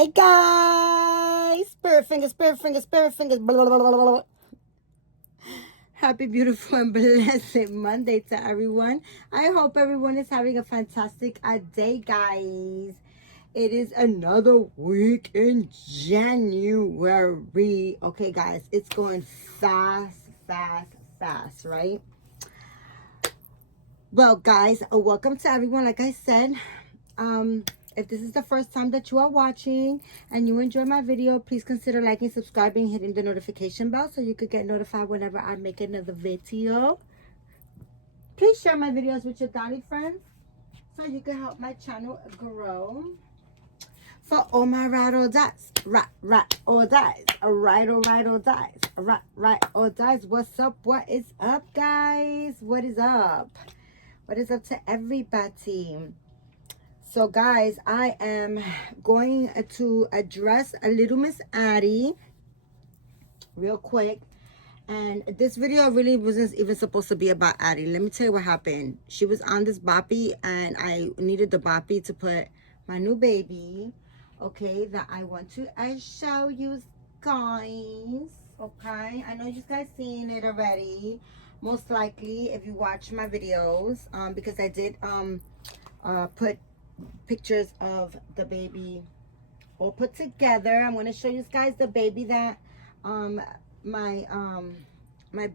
Hi guys, spirit fingers, spirit fingers, spirit fingers. Blah, blah, blah, blah, blah. Happy, beautiful, and blessed Monday to everyone. I hope everyone is having a fantastic day, guys. It is another week in January. Okay, guys, it's going fast, right? Well, guys, welcome to everyone. Like I said, if this is the first time that you are watching and you enjoy my video, please consider liking, subscribing, hitting the notification bell so you could get notified whenever I make another video. Please share my videos with your dolly friends so you can help my channel grow. For all my ride or dies, right or dies, right or dies, right or dies. What's up? What is up, guys? What is up? What is up to everybody? So guys, I am going to address a little Miss Addie real quick. And this video really wasn't even supposed to be about Addie. Let me tell you what happened. She was on this boppy and I needed the boppy to put my new baby, okay, that I want to show you guys, okay? I know you guys seen it already, most likely, if you watch my videos, because I did put pictures of the baby all put together. I'm going to show you guys the baby that my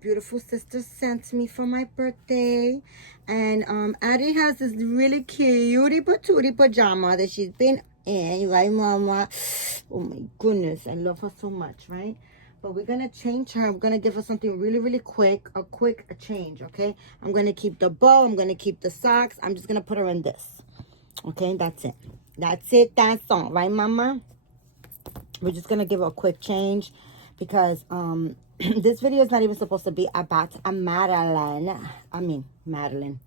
beautiful sister sent me for my birthday. And Addie has this really cutie patootie pajama that she's been in, right, mama? Oh my goodness, I love her so much, right? But we're gonna change her. I'm gonna give her something really quick, a quick change, okay? I'm gonna keep the bow, I'm gonna keep the socks. I'm just gonna put her in this. Okay, that's it. That's all, right, mama? We're just gonna give a quick change because this video is not even supposed to be about Madeline, not Madeline.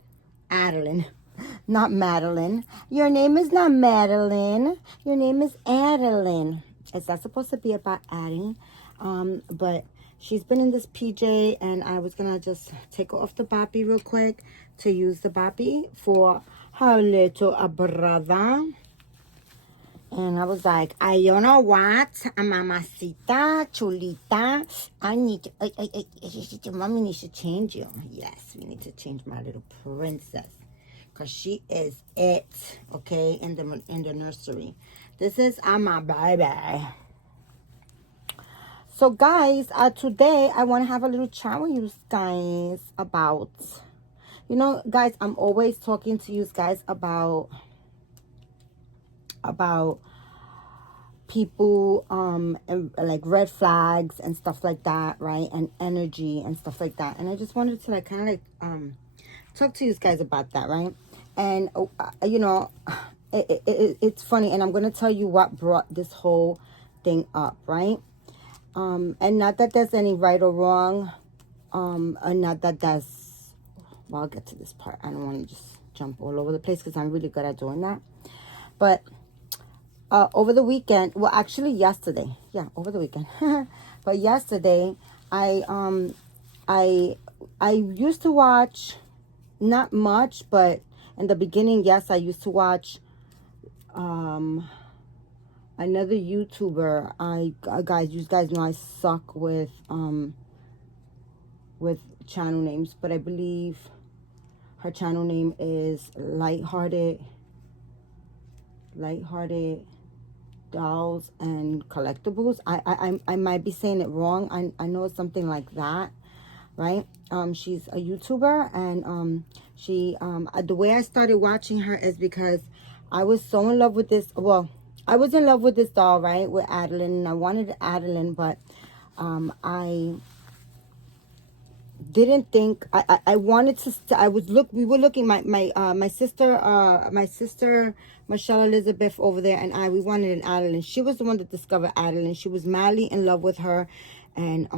Your name is not Madeline, your name is Adeline. It's not supposed to be about Addie, but she's been in this PJ and I was gonna just take her off the boppy real quick to use the boppy for her little brother. And I was like, you know what, mamacita, chulita, I need to, mommy needs to change you. Yes, we need to change my little princess, because she is it, okay, in the nursery. This is my baby. So guys, today I want to have a little chat with you guys about, you know, guys, I'm always talking to you guys about people and like red flags and stuff like that, right? And energy and stuff like that. And I just wanted to like kind of like talk to you guys about that, right? And you know, it's funny, and I'm gonna tell you what brought this whole thing up, right? And not that there's any right or wrong, and not that that's, well, I'll get to this part. I don't want to just jump all over the place because I'm really good at doing that. But over the weekend, well, actually yesterday, yeah, over the weekend, but yesterday, I used to watch, not much, but in the beginning, yes, I used to watch another YouTuber. Guys, you guys know I suck with channel names, but I believe her channel name is Lighthearted Dolls and Collectibles. I might be saying it wrong. I know it's something like that, right? She's a YouTuber, and she the way I started watching her is because I was so in love with this. Well, I was in love with this doll, right, with Adeline, and I wanted Adeline, but I didn't think I wanted to. We were looking. My sister Michelle Elizabeth over there, and we wanted an Adeline. She was the one that discovered Adeline. She was madly in love with her, and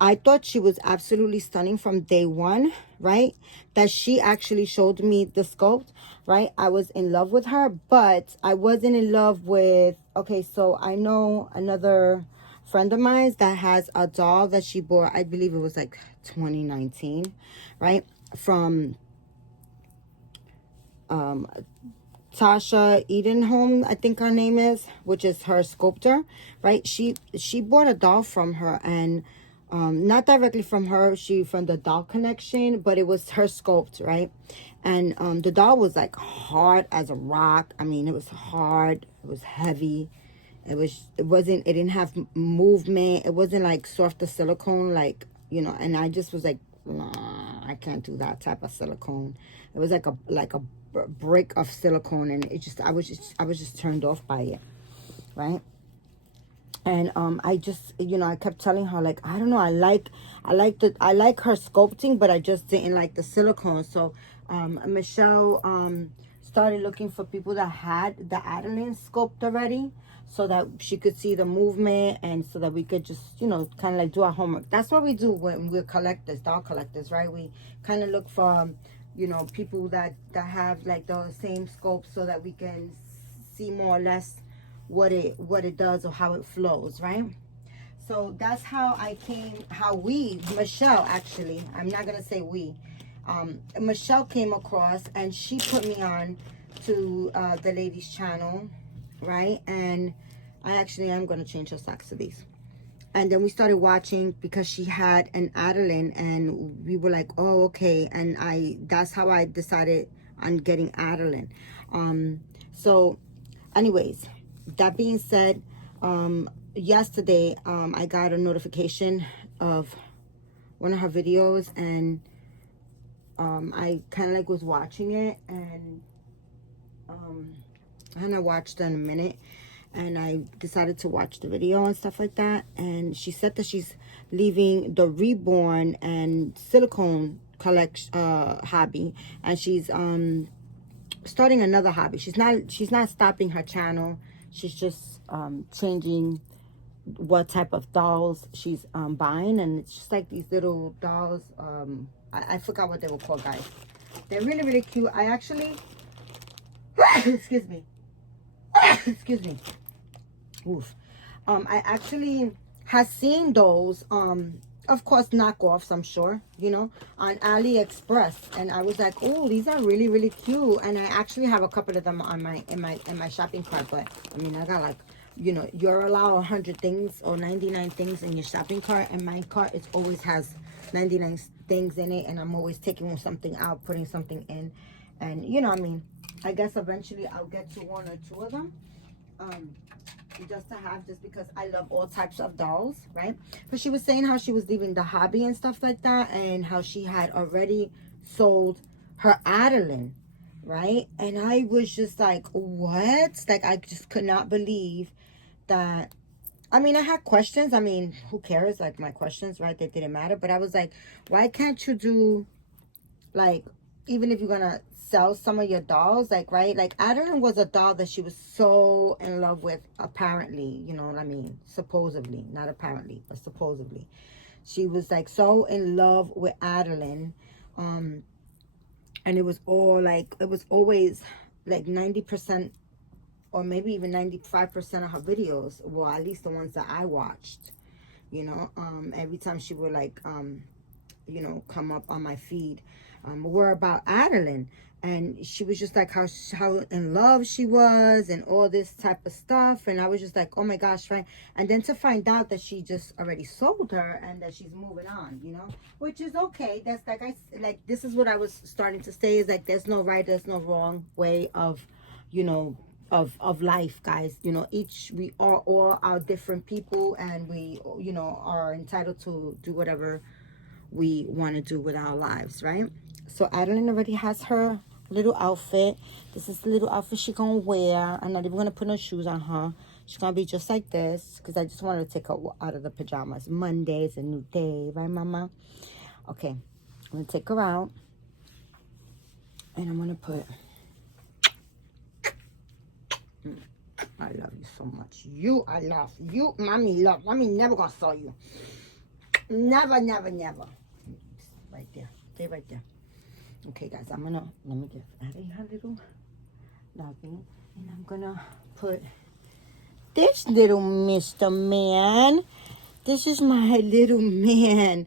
I thought she was absolutely stunning from day one, right? That she actually showed me the sculpt, right? I was in love with her, but I wasn't in love with, okay, so I know another friend of mine that has a doll that she bought, I believe it was like 2019, right? From Tasha Edenholm, I think her name is, which is her sculptor, right? She bought a doll from her, and not directly from her, from the doll connection, but it was her sculpt, right? And the doll was like hard as a rock. I mean, it was hard, it was heavy, it didn't have movement, it wasn't like soft as silicone, like, you know. And I just was like, nah, I can't do that type of silicone. It was like a brick of silicone, and I was just turned off by it, right? And I just, you know, I kept telling her, like, I don't know, I like her sculpting, but I just didn't like the silicone. So Michelle started looking for people that had the Adeline sculpt already, so that she could see the movement, and so that we could just, you know, kind of like do our homework. That's what we do when we're collectors, doll collectors, right? We kind of look for, you know, people that have like the same scope, so that we can see more or less what it does or how it flows, right? So that's how Michelle, actually, I'm not gonna say we, Michelle came across, and she put me on to the lady's channel, right? And I actually am gonna change her socks to these. And then we started watching, because she had an Adeline, and we were like, oh, okay. And that's how I decided on getting Adeline. So anyways, that being said, yesterday, I got a notification of one of her videos, and I kind of like was watching it, and I hadn't watched it in a minute, and I decided to watch the video and stuff like that. And she said that she's leaving the reborn and silicone collection hobby, and she's starting another hobby. She's not stopping her channel. She's just changing what type of dolls she's buying, and it's just like these little dolls. I forgot what they were called, guys. They're really, really cute. I actually excuse me. Excuse me. Oof. I actually have seen those, of course, knockoffs, I'm sure, you know, on AliExpress, and I was like, oh, these are really, really cute. And I actually have a couple of them on in my shopping cart. But I mean, I got, like, you know, you're allowed 100 things or 99 things in your shopping cart, and my cart always has 99 things in it, and I'm always taking something out, putting something in. And you know, I mean, I guess eventually I'll get to one or two of them, just to have, just because I love all types of dolls, right? But she was saying how she was leaving the hobby and stuff like that, and how she had already sold her Adeline, right? And I was just like, what? Like, I just could not believe that. I mean, I had questions. I mean, who cares? Like, my questions, right? They didn't matter. But I was like, why can't you do, like, even if you're gonna sell some of your dolls, like, right? Like, Adeline was a doll that she was so in love with, apparently, you know what I mean? Supposedly, not apparently, but supposedly. She was, like, so in love with Adeline. And it was all, like, it was always, like, 90%, or maybe even 95% of her videos, well, at least the ones that I watched, you know, every time she would, like, you know, come up on my feed, were about Adeline. And she was just like how in love she was, and all this type of stuff. And I was just like, oh my gosh, right? And then to find out that she just already sold her, and that she's moving on, you know, which is okay. That's like this is what I was starting to say, is like, there's no right, there's no wrong way of, you know, of life, guys. You know, we are all our different people, and we, you know, are entitled to do whatever we want to do with our lives, right? So Adeline already has her little outfit. This is the little outfit she's gonna wear. I'm not even gonna put no shoes on her. She's gonna be just like this, because I just wanted to take her out of the pajamas. Monday is a new day, right, mama? Okay, I'm gonna take her out, and I'm gonna put, I love you so much. I love you. Mommy never gonna saw you. Never, never, never. Right there. Stay right there. Okay, guys, let me get out of her little loving, and I'm gonna put this little Mr. Man. This is my little man.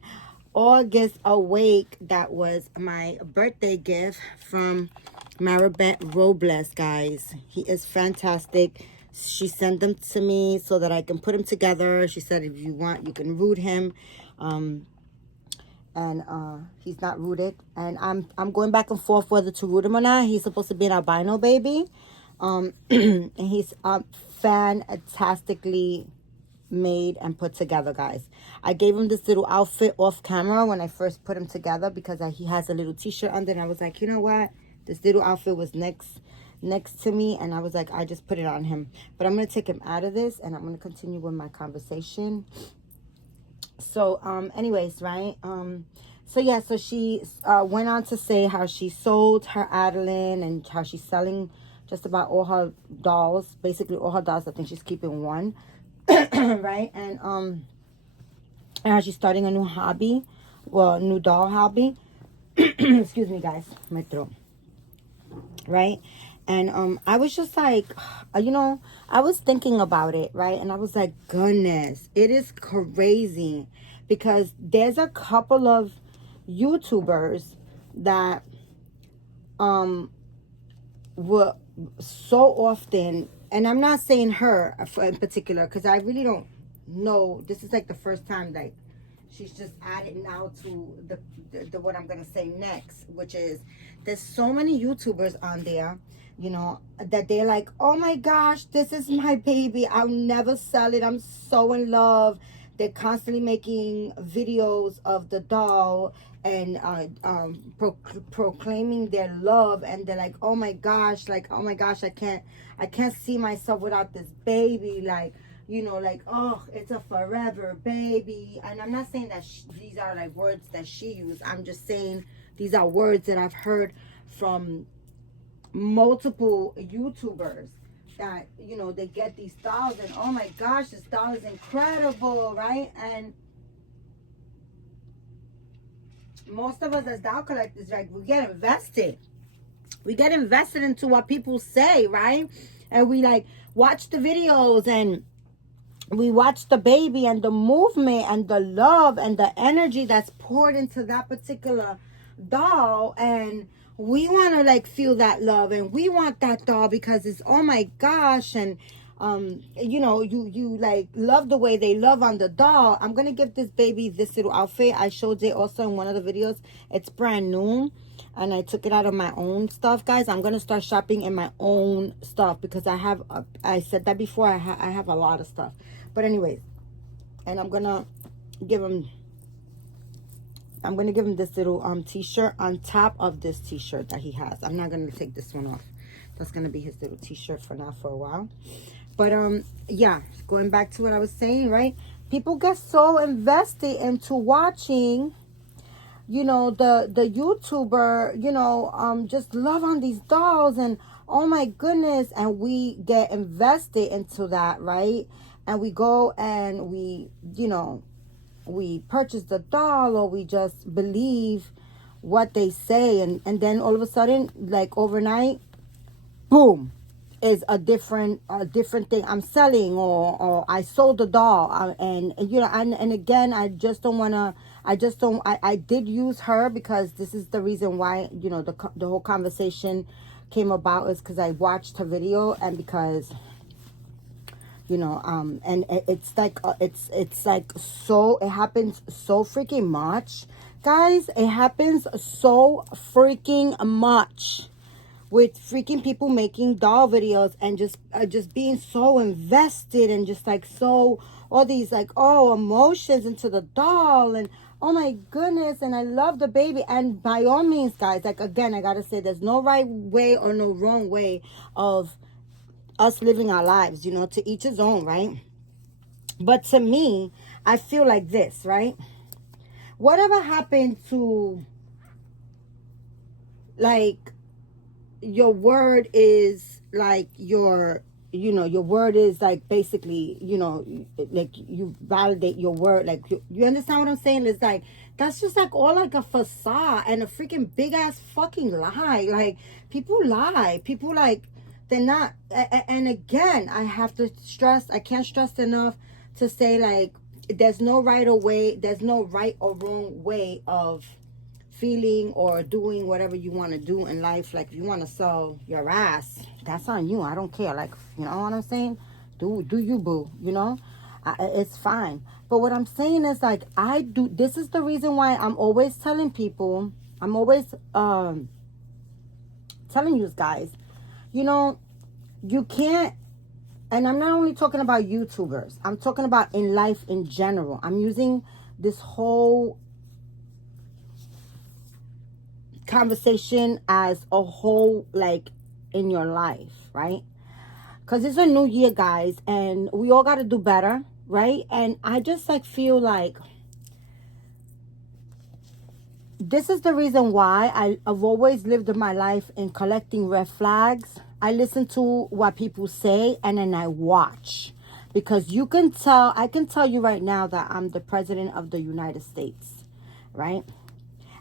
August Awake. That was my birthday gift from Maribeth Robles, guys. He is fantastic. She sent them to me so that I can put them together. She said, if you want, you can root him. He's not rooted. And I'm going back and forth whether to root him or not. He's supposed to be an albino baby. And he's fantastically made and put together, guys. I gave him this little outfit off camera when I first put him together because he has a little t-shirt under, and I was like, you know what, this little outfit was next to me, and I was like, I just put it on him. But I'm gonna take him out of this and I'm gonna continue with my conversation. So anyways, right, so yeah, so she went on to say how she sold her Adeline and how she's selling just about all her dolls, basically all her dolls. I think she's keeping one. Right, and how she's starting a new hobby, well, new doll hobby. Excuse me, guys, my throat. Right, and I was just like, you know, I was thinking about it, right, and I was like, goodness, it is crazy, because there's a couple of YouTubers that were so often, and I'm not saying her in particular because I really don't know. This is like the first time like she's just added now to the what I'm gonna say next, which is there's so many YouTubers on there, you know, that they're like, oh my gosh, this is my baby, I'll never sell it, I'm so in love. They're constantly making videos of the doll and proclaiming their love, and they're like, oh my gosh, like, oh my gosh, I can't see myself without this baby, like, you know, like, oh, it's a forever baby. And I'm not saying that these are like words that she used. I'm just saying these are words that I've heard from multiple YouTubers, that, you know, they get these dolls and oh my gosh, this doll is incredible, right? And most of us as doll collectors, like, we get invested into what people say, right? And we like watch the videos and we watch the baby and the movement and the love and the energy that's poured into that particular doll, and we want to like feel that love, and we want that doll because it's, oh my gosh, and you know, you like love the way they love on the doll. I'm gonna give this baby this little outfit. I showed it also in one of the videos. It's brand new and I took it out of my own stuff, guys. I'm gonna start shopping in my own stuff because I said that before, I have a lot of stuff. But anyways, and I'm gonna give him this little t-shirt on top of this t-shirt that he has. I'm not gonna take this one off. That's gonna be his little t-shirt for now for a while. But yeah, going back to what I was saying, right? People get so invested into watching, you know, the YouTuber, you know, just love on these dolls, and oh my goodness, and we get invested into that, right? And we go and we, you know, we purchase the doll, or we just believe what they say, and then all of a sudden, like overnight, boom, is a different thing I'm selling, or I sold the doll, and you know, and again, I did use her because this is the reason why, you know, the whole conversation came about, is because I watched her video, and because, you know, and it's like it's like, so it happens so freaking much, guys. It happens so freaking much with freaking people making doll videos and just being so invested, and just like, so all these like, oh, emotions into the doll, and oh my goodness, and I love the baby. And by all means, guys, like, again, I gotta say, there's no right way or no wrong way of us living our lives, you know, to each his own, right? But to me, I feel like this, right? Whatever happened to, like, your word is like your, you know, your word is like, basically, you know, like, you validate your word, like, you understand what I'm saying? It's like, that's just like all like a facade and a freaking big ass fucking lie. Like, people lie, people, like, they're not, and again, I can't stress enough to say, like, there's no right or wrong way of feeling or doing whatever you want to do in life. Like if you want to sell your ass, that's on you. I don't care. Like, you know what I'm saying? Do you, boo, you know? It's fine. But what I'm saying is, like, this is the reason why I'm always telling people, I'm always telling you guys, you know, you can't, and I'm not only talking about YouTubers, I'm talking about in life in general. I'm using this whole conversation as a whole, like, in your life, right? Because it's a new year, guys, and we all got to do better, right? And I just, like, feel like this is the reason why I've always lived my life in collecting red flags. I listen to what people say, and then I watch. Because you can tell, I can tell you right now that I'm the president of the United States, right?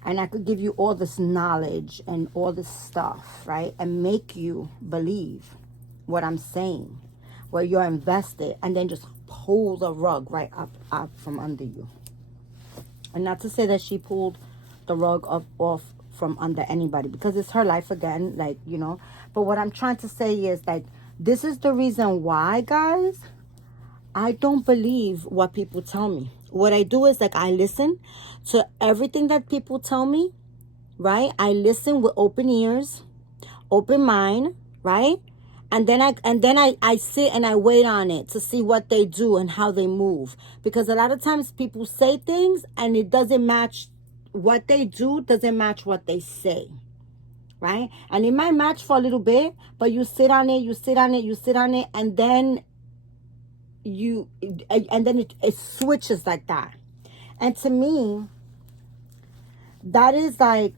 And I could give you all this knowledge and all this stuff, right? And make you believe what I'm saying, where you're invested, and then just pull the rug right up from under you. And not to say that she pulled the rug off from under anybody, because it's her life again, like, you know. But what I'm trying to say is, like, this is the reason why, guys, I don't believe what people tell me. What I do is, like, I listen to everything that people tell me, right? I listen with open ears, open mind, right? And then I sit and I wait on it to see what they do and how they move. Because a lot of times people say things and it doesn't match, what they do doesn't match what they say, right? And it might match for a little bit, but you sit on it, and then it switches like that. And to me, that is like,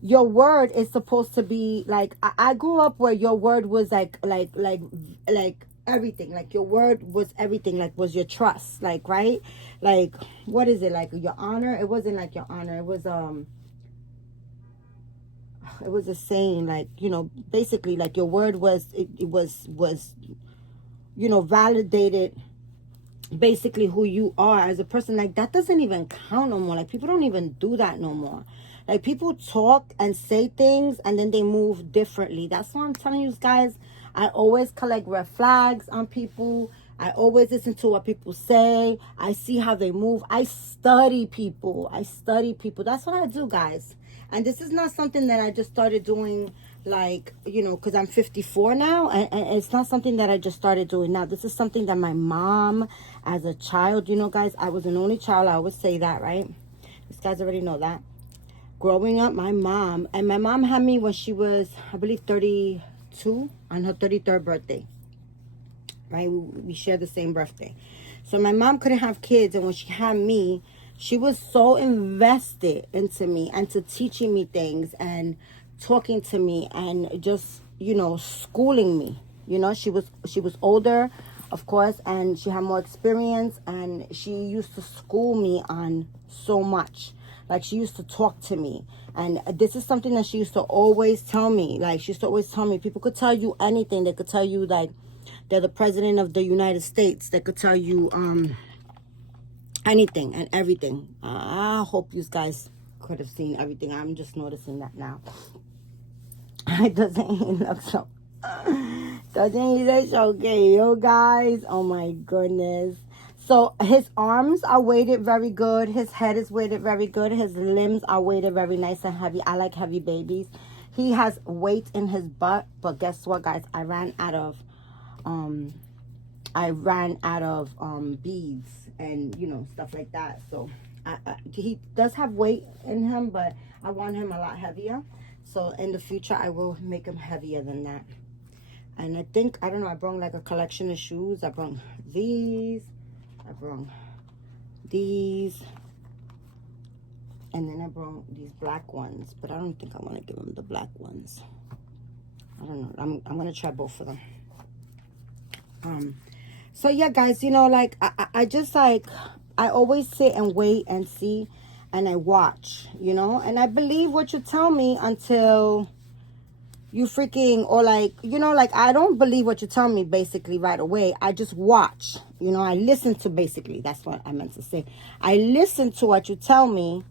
your word is supposed to be like, I grew up where your word was like everything. Like your word was everything, like was your trust, like, right? Like, what is it, like your honor? It wasn't like your honor, it was a saying, like, you know, basically like your word was, it was, you know, validated basically who you are as a person. Like, that doesn't even count no more. Like, people don't even do that no more. Like, people talk and say things and then they move differently. That's why I'm telling you guys, I always collect red flags on people. I always listen to what people say. I see how they move. I study people. That's what I do, guys. And this is not something that I just started doing, like, you know, because I'm 54 now. And it's not something that I just started doing now. This is something that my mom, as a child, you know, guys, I was an only child. I always say that, right? These guys already know that. Growing up, my mom had me when she was, I believe, 32, on her 33rd birthday, right? We share the same birthday. So my mom couldn't have kids, and when she had me, she was so invested into me and to teaching me things and talking to me and just, you know, schooling me. You know, she was older, of course, and she had more experience, and she used to school me on so much. Like, she used to talk to me. And this is something that she used to always tell me. Like, she used to always tell me, people could tell you anything. They could tell you, like, they're the president of the United States. They could tell you anything and everything. I hope you guys could have seen everything. I'm just noticing that now. It doesn't look so... Doesn't he look so okay, you guys? Oh, my goodness. So his arms are weighted very good. His head is weighted very good. His limbs are weighted very nice and heavy. I like heavy babies. He has weight in his butt. But guess what, guys? I ran out of beads and, you know, stuff like that. So he does have weight in him, but I want him a lot heavier. So in the future, I will make him heavier than that. And I think, I don't know, I brought like a collection of shoes. I brought these. I brought these, and then I brought these black ones, but I don't think I want to give him the black ones. I don't know. I'm gonna try both of them. So yeah, guys, you know, like I just, like, I always sit and wait and see, and I watch, you know, and I believe what you tell me until you freaking, or like, you know, like, I don't believe what you tell me basically right away. I just watch, you know, I listen to, basically, that's what I meant to say. I listen to what you tell me,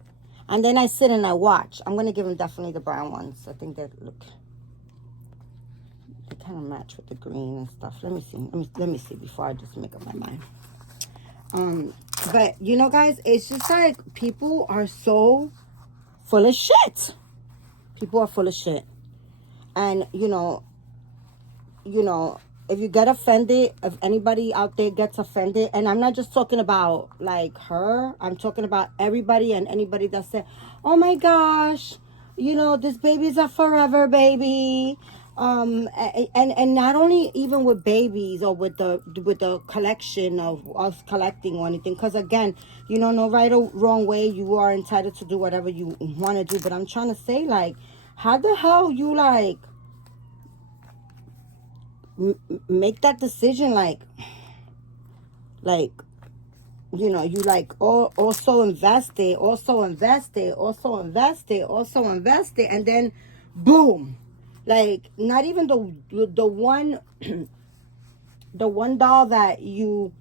And then I sit and I watch. I'm going to give him definitely the brown ones. I think they look, they kind of match with the green and stuff. Let me see. Let me see before I just make up my mind. But, you know, guys, it's just like people are so full of shit. People are full of shit. And, you know, if you get offended, if anybody out there gets offended, and I'm not just talking about, like, her. I'm talking about everybody and anybody that said, oh, my gosh, you know, this baby's a forever baby. And not only even with babies or with the collection of us collecting or anything, because again, you know, no right or wrong way, you are entitled to do whatever you want to do. But I'm trying to say, like, how the hell you like make that decision, like you know, you like also invested, and then boom. Like, not even the one the one doll that you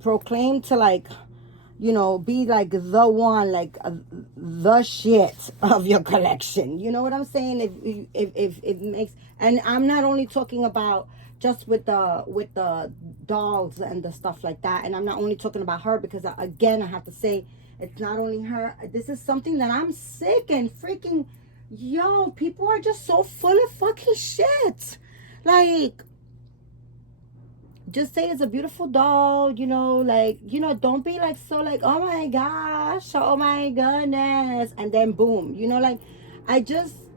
proclaim to, like, you know, be like the one, like the shit of your collection. You know what I'm saying? If it makes, and I'm not only talking about just with the dolls and the stuff like that, and I'm not only talking about her, because again, I have to say, it's not only her. This is something that I'm sick and freaking, yo, people are just so full of fucking shit. Like, just say it's a beautiful doll, you know, like, you know, don't be like, so like, oh my gosh, oh my goodness, and then boom, you know, like,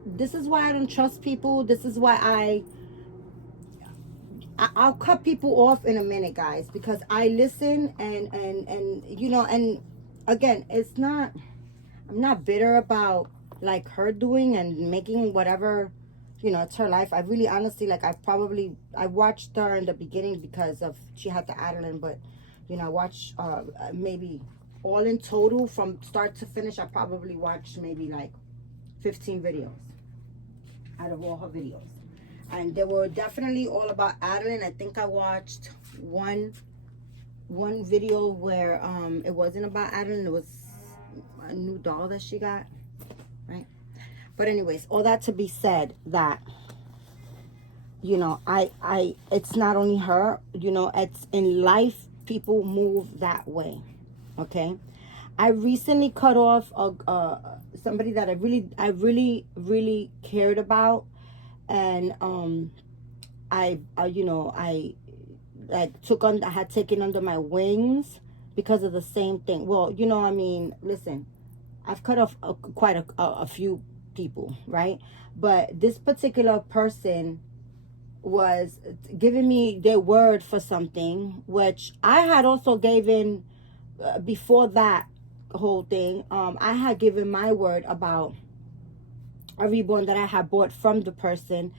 this is why I don't trust people. This is why I'll cut people off in a minute, guys, because I listen and you know, and again, it's not, I'm not bitter about, like, her doing and making whatever, you know, it's her life. I really honestly, like, I watched her in the beginning because of, she had the Adeline, but, you know, I watched maybe all in total from start to finish, I probably watched maybe like 15 videos out of all her videos. And they were definitely all about Adeline. I think I watched one video where it wasn't about Adeline. It was a new doll that she got, right? But anyways, all that to be said, that, you know, it's not only her, you know, it's in life, people move that way, okay? I recently cut off somebody that I really cared about, and I you know, I had taken under my wings because of the same thing. Well, you know, I mean, listen, I've cut off quite a few people, right? But this particular person was giving me their word for something, which I had also given before that whole thing. I had given my word about a reborn that I had bought from the person,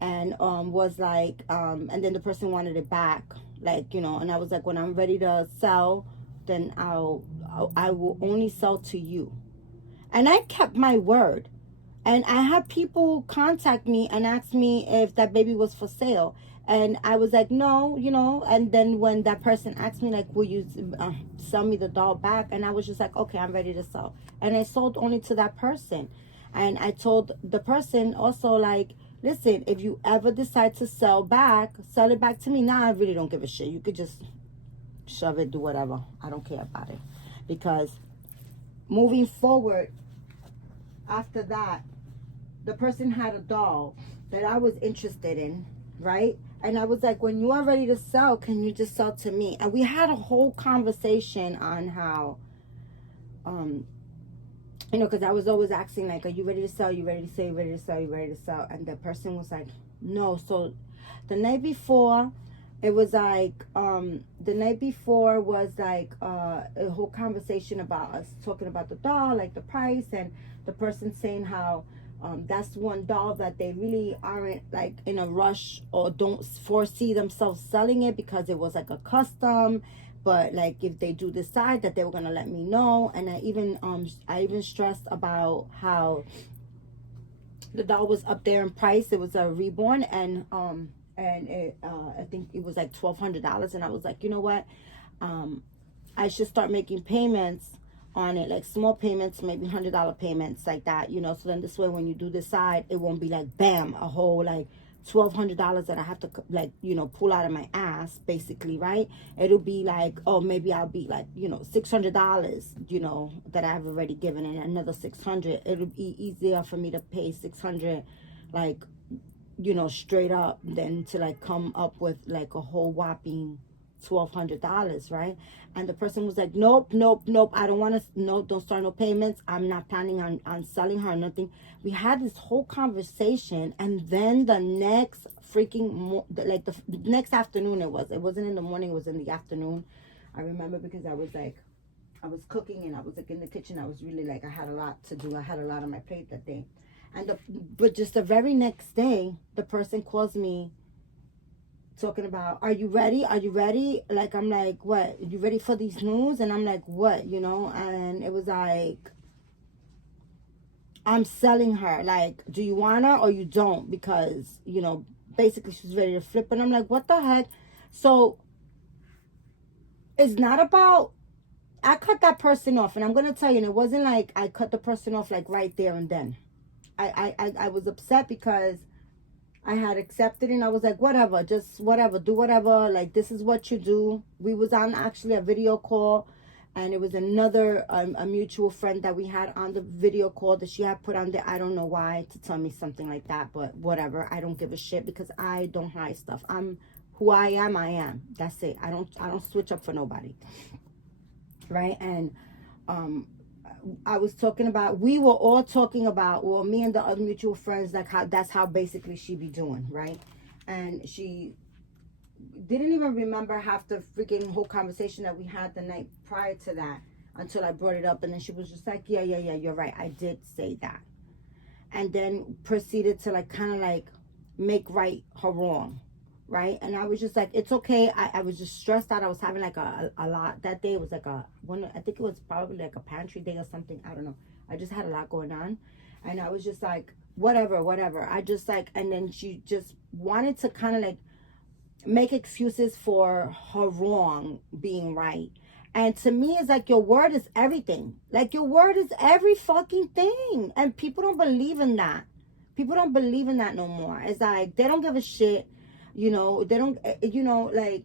and was like, and then the person wanted it back, like, you know, and I was like, when I'm ready to sell, then I will only sell to you. And I kept my word. And I had people contact me and ask me if that baby was for sale. And I was like, no, you know. And then when that person asked me, like, will you sell me the doll back? And I was just like, okay, I'm ready to sell. And I sold only to that person. And I told the person also, like, listen, if you ever decide to sell it back to me. Now I really don't give a shit. You could just shove it, do whatever. I don't care about it. Because moving forward, after that, the person had a doll that I was interested in, right? And I was like, when you are ready to sell, can you just sell to me? And we had a whole conversation on how, you know, because I was always asking, like, are you ready to sell? You ready to sell? You ready to sell? You ready to sell? And the person was like, no. So the night before, it was like, the night before was like a whole conversation about us talking about the doll, like the price, and the person saying how that's one doll that they really aren't like in a rush or don't foresee themselves selling it because it was like a custom, but like if they do decide that, they were gonna let me know. And I even stressed about how the doll was up there in price. It was a reborn, and it I think it was like $1,200. And I was like, you know what, I should start making payments on it, like small payments, maybe $100 payments, like that, you know. So then this way, when you do decide, it won't be like bam, a whole like $1,200 that I have to, like, you know, pull out of my ass, basically, right? It'll be like, oh, maybe I'll be like, you know, $600, you know, that I've already given, and another 600. It'll be easier for me to pay 600, like, you know, straight up, than to like come up with like a whole whopping $1,200, right? And the person was like, nope, I don't want to, no, don't start no payments. I'm not planning on selling her or nothing. We had this whole conversation, and then the next freaking the next afternoon, it wasn't in the morning, it was in the afternoon. I remember, because I was cooking, and I was like in the kitchen. I was really like, I had a lot to do. I had a lot on my plate that day. But just the very next day, the person calls me talking about, are you ready? Like, I'm like, what? You ready for these news? And I'm like, what? You know? And it was like, I'm selling her. Like, do you want her or you don't? Because, you know, basically she's ready to flip. And I'm like, what the heck? So it's not about, I cut that person off. And I'm going to tell you, and it wasn't like I cut the person off like right there and then. I was upset because I had accepted, and I was like, whatever, just whatever, do whatever. Like, this is what you do. We was on actually a video call, and it was another, a mutual friend that we had on the video call that she had put on there. I don't know why, to tell me something like that, but whatever. I don't give a shit, because I don't hide stuff. I'm who I am. That's it. I don't switch up for nobody. Right? And, we were all talking about, well, me and the other mutual friends, like that's how basically she be doing, right? And she didn't even remember half the freaking whole conversation that we had the night prior to that, until I brought it up. And then she was just like, yeah, you're right, I did say that. And then proceeded to like kind of like make right her wrong, right? And I was just like, it's okay. I was just stressed out. I was having like a lot that day. It was like I think it was probably like a pantry day or something, I don't know. I just had a lot going on, and I was just like, whatever. I just like, and then she just wanted to kind of like make excuses for her wrong being right. And to me, it's like, your word is everything. Like, your word is every fucking thing. And people don't believe in that. People don't believe in that no more. It's like, they don't give a shit. You know, they don't, you know, like,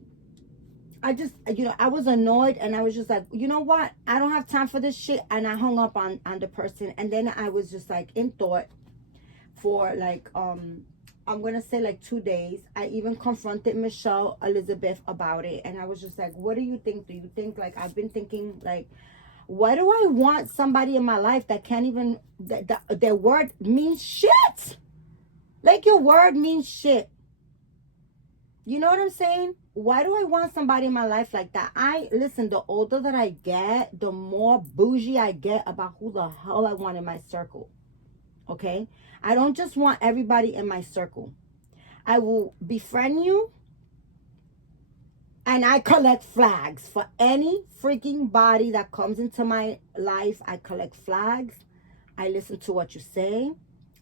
I just, you know, I was annoyed, and I was just like, you know what? I don't have time for this shit. And I hung up on the person. And then I was just like in thought for like, I'm going to say like 2 days. I even confronted Michelle Elizabeth about it. And I was just like, what do you think? Do you think, like, I've been thinking, like, why do I want somebody in my life that can't even, their word means shit? Like, your word means shit. You know what I'm saying? Why do I want somebody in my life like that? Listen, the older that I get, the more bougie I get about who the hell I want in my circle. Okay? I don't just want everybody in my circle. I will befriend you, and I collect flags for any freaking body that comes into my life. I collect flags. I listen to what you say.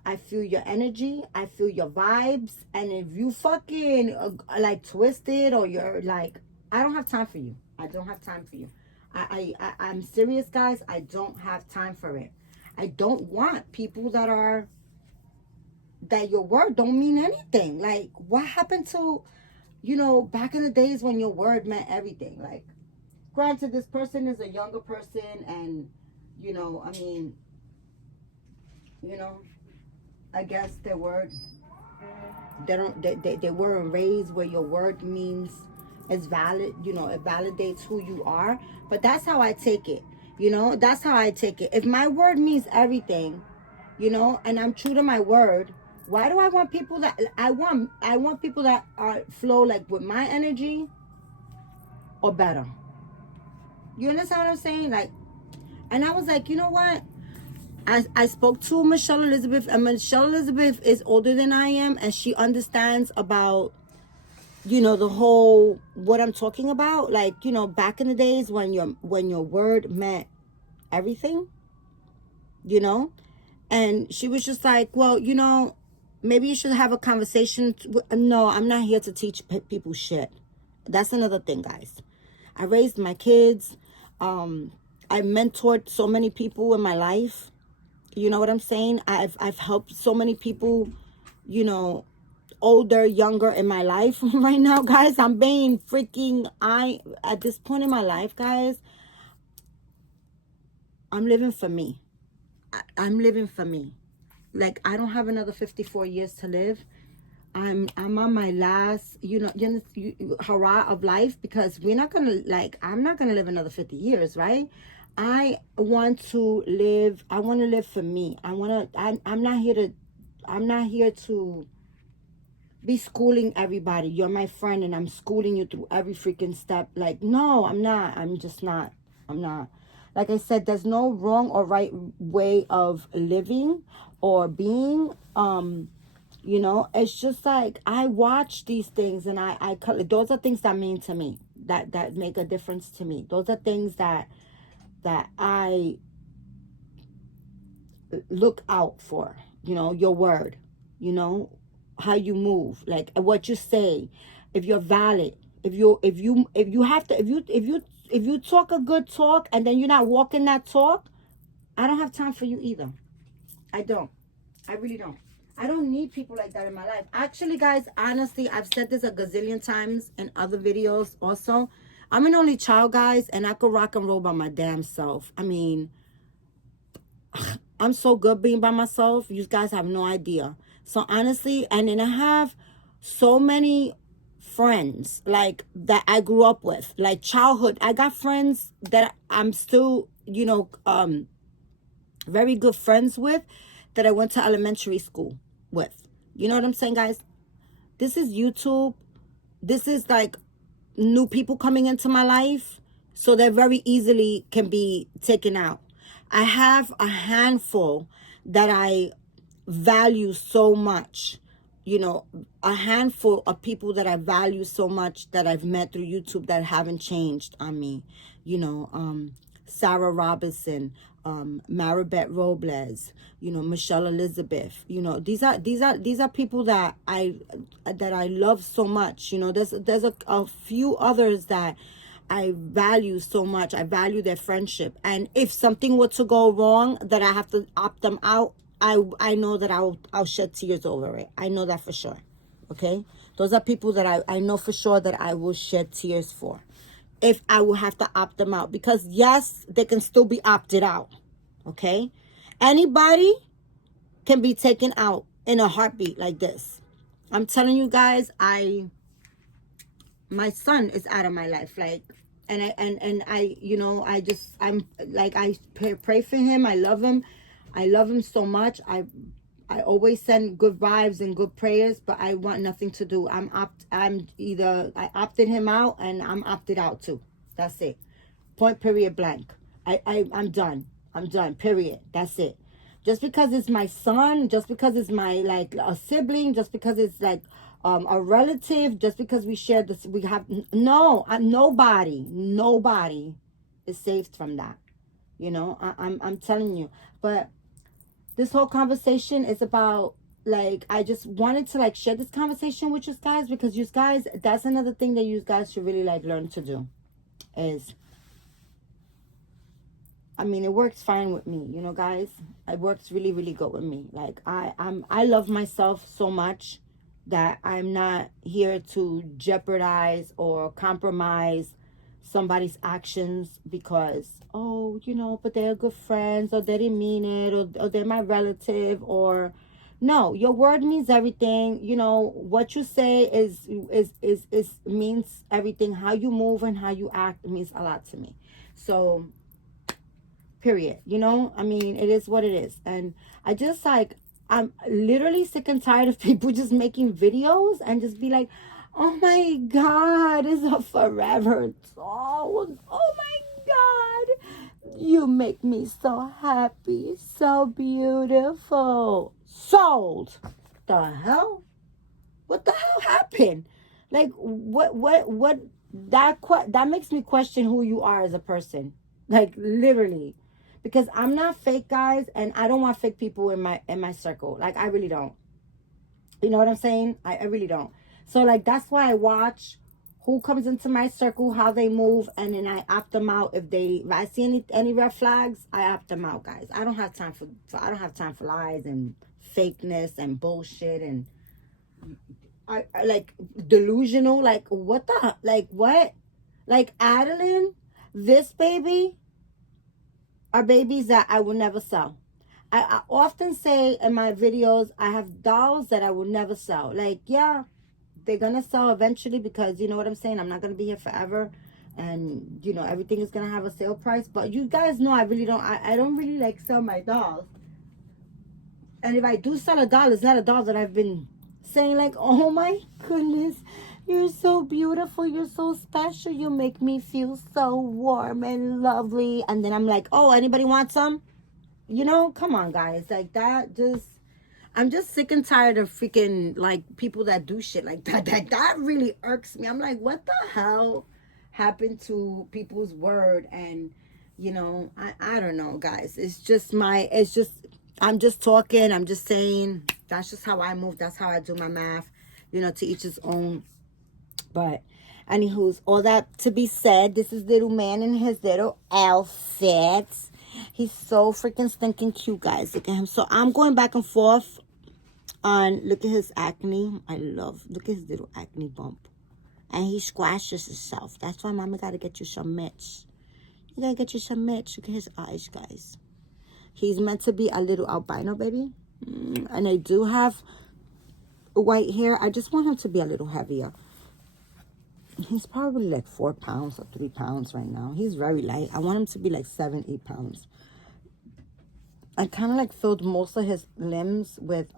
I feel your energy. I feel your vibes. And if you fucking like twisted, or you're like, I don't have time for you. I don't have time for you. I'm serious, guys. I don't have time for it. I don't want people that your word don't mean anything. Like, what happened to, you know, back in the days when your word meant everything? Like, granted, this person is a younger person, and, you know, I mean, you know, I guess their word, they weren't raised where your word means is valid, you know, it validates who you are. But that's how I take it, you know, that's how I take it. If my word means everything, you know, and I'm true to my word, why do I want people that, I want people that flow like with my energy or better. You understand what I'm saying? Like, and I was like, you know what? I spoke to Michelle Elizabeth, and Michelle Elizabeth is older than I am, and she understands about, you know, the whole, what I'm talking about. Like, you know, back in the days when your word meant everything, you know. And she was just like, well, you know, maybe you should have a conversation. No, I'm not here to teach people shit. That's another thing, guys. I raised my kids. I've mentored so many people in my life. You know what I'm saying? I've helped so many people, you know, older, younger in my life. Right now, guys, I'm being freaking, at this point in my life, guys, I'm living for me. I'm living for me. Like, I don't have another 54 years to live. I'm on my last, hurrah of life, because we're not gonna, like, I'm not gonna live another 50 years, right? I want to live for me. I'm not here to be schooling everybody. You're my friend and I'm schooling you through every freaking step. Like, no, I'm not. I'm just not. I'm not. Like I said, there's no wrong or right way of living or being. It's just like, I watch these things and those are things that mean to me, that make a difference to me. Those are things that I look out for. Your word, how you move, like what you say, if you're valid, if you talk a good talk and then you're not walking that talk, I don't have time for you either. I don't. I really don't. I don't need people like that in my life. Actually, guys, honestly, I've said this a gazillion times in other videos also. I'm an only child, guys, and I could rock and roll by my damn self. I mean, I'm so good being by myself. You guys have no idea. So honestly, and then I have so many friends like that I grew up with, like childhood. I got friends that I'm still, very good friends with, that I went to elementary school with. You know what I'm saying, guys? This is YouTube. This is like new people coming into my life, so they very easily can be taken out. I have a handful that I value so much, a handful of people that I value so much that I've met through YouTube that haven't changed on me. Sarah Robinson, Maribeth Robles, Michelle Elizabeth. These are people that I love so much. There's a few others that I value so much. I value their friendship. And if something were to go wrong that I have to opt them out, I know that I'll shed tears over it. I know that for sure. Okay? Those are people that I know for sure that I will shed tears for, if I will have to opt them out. Because yes, they can still be opted out. Okay? Anybody can be taken out in a heartbeat like this. I'm telling you guys, my son is out of my life. Like, and I'm like, I pray for him. I love him. I love him so much. I always send good vibes and good prayers, but I want nothing to do. I opted him out and I'm opted out too. That's it. Point, period, blank. I'm done. I'm done. Period. That's it. Just because it's my son, just because it's my, like, a sibling, just because it's like a relative, just because we share this, nobody is saved from that. I'm telling you. But this whole conversation is about, like, I just wanted to, like, share this conversation with you guys, because you guys, that's another thing that you guys should really, like, learn to do is, I mean, it works fine with me, guys. It works really, really good with me. Like, I love myself so much that I'm not here to jeopardize or compromise somebody's actions because, but they're good friends, or they didn't mean it, or they're my relative, or no, your word means everything. What you say is means everything. How you move and how you act means a lot to me. So, period. I mean, it is what it is. And I just, like, I'm literally sick and tired of people just making videos and just be like, oh my God, it's a forever soul. Oh my God, you make me so happy, so beautiful. Sold. The hell? What the hell happened? Like, what that makes me question who you are as a person. Like, literally. Because I'm not fake, guys, and I don't want fake people in my circle. Like, I really don't. You know what I'm saying? I really don't. So, like, that's why I watch who comes into my circle, how they move, and then I opt them out. If I see any red flags, I opt them out, guys. I don't have time for lies and fakeness and bullshit and I like delusional. Like what the what? Like Adeline, this baby are babies that I will never sell. I often say in my videos, I have dolls that I will never sell. Like, yeah, they're gonna sell eventually because you know what I'm saying, I'm not gonna be here forever, and you know everything is gonna have a sale price. But you guys know I really don't I don't really like sell my dolls. And if I do sell a doll, it's not a doll that I've been saying like, oh my goodness, you're so beautiful, you're so special, you make me feel so warm and lovely, and then I'm like, oh, anybody want some? You know, come on, guys. Like that just, I'm just sick and tired of freaking like people that do shit like that. That really irks me. I'm like, what the hell happened to people's word? And you know, I don't know, guys. I'm just talking. I'm just saying. That's just how I move. That's how I do my math. You know, to each his own. But anywho's, all that to be said, this is little man in his little outfits. He's so freaking stinking cute, guys. Look at him. So I'm going back and forth on, look at his acne. Look at his little acne bump. And he squashes himself. That's why mama got to get you some mitts. You got to get you some mitts. Look at his eyes, guys. He's meant to be a little albino, baby. And I do have white hair. I just want him to be a little heavier. He's probably like 4 pounds or 3 pounds right now. He's very light. I want him to be like 7, 8 pounds. I kind of like filled most of his limbs with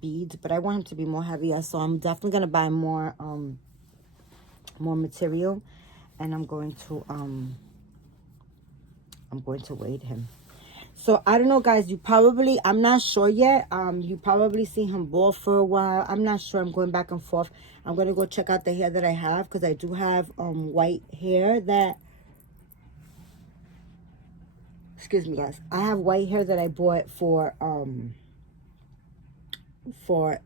beads, but I want him to be more heavier. So I'm definitely gonna buy more material, and I'm going to weight him. So I don't know, guys. I'm not sure yet. You probably see him bald for a while. I'm not sure. I'm going back and forth. I'm gonna go check out the hair that I have, because I do have white hair that. Excuse me, guys. I have white hair that I bought for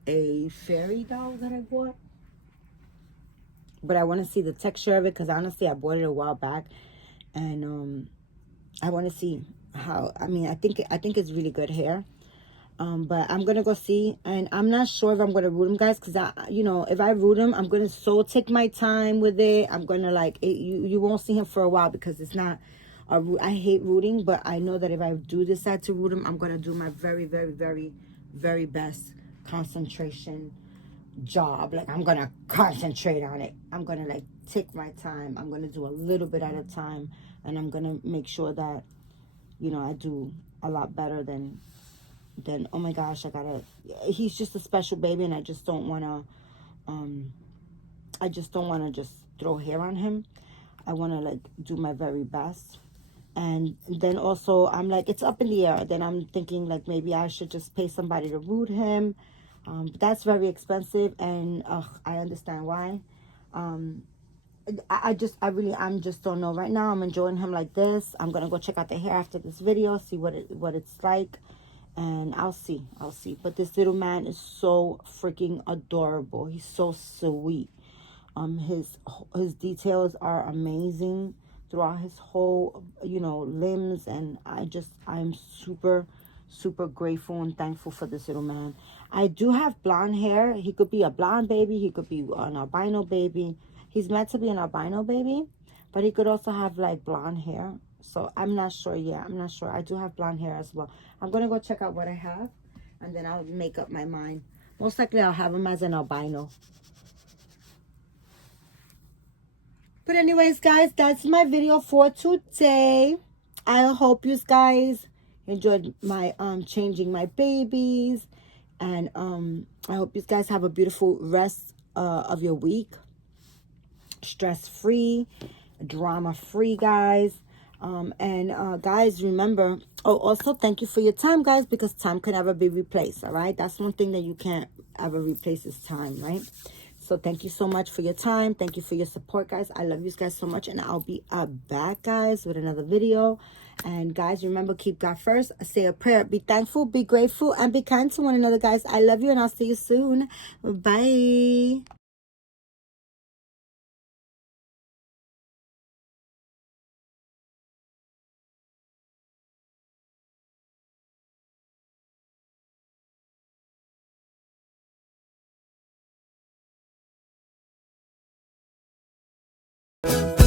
a fairy doll that I bought. But I want to see the texture of it, because honestly, I bought it a while back, and I want to see how. I mean, I think it's really good hair. But I'm gonna go see, and I'm not sure if I'm gonna root him, guys, because if I root him, I'm gonna take my time with it. I'm gonna you won't see him for a while, because it's not a root. I hate rooting, but I know that if I do decide to root him, I'm gonna do my very, very, very, very best concentration job. Like, I'm gonna concentrate on it. I'm gonna take my time. I'm gonna do a little bit at a time, and I'm gonna make sure that I do a lot better than oh my gosh, he's just a special baby, and I just don't want to just throw hair on him. I want to do my very best. And then also I'm like, it's up in the air. Then I'm thinking maybe I should just pay somebody to root him. But that's very expensive, and I understand why. I just don't know right now. I'm enjoying him like this. I'm gonna go check out the hair after this video, see what it's like, and I'll see. But this little man is so freaking adorable. He's so sweet. His details are amazing throughout his whole limbs, and I'm super grateful and thankful for this little man. I do have blonde hair. He could be a blonde baby, he could be an albino baby. He's meant to be an albino baby, but he could also have blonde hair. So I'm not sure. Yeah, I'm not sure. I do have blonde hair as well. I'm gonna go check out what I have, and then I'll make up my mind. Most likely I'll have him as an albino. But anyways, guys, that's my video for today. I hope you guys enjoyed my changing my babies, and I hope you guys have a beautiful rest of your week. Stress-free, drama-free, guys. Guys, remember, also thank you for your time, guys, because time can never be replaced. All right, that's one thing that you can't ever replace is time, right? So thank you so much for your time. Thank you for your support, guys. I love you guys so much, and I'll be back, guys, with another video. And guys, remember, keep God first. Say a prayer. Be thankful, be grateful, and be kind to one another, guys. I love you, and I'll see you soon. Bye. you.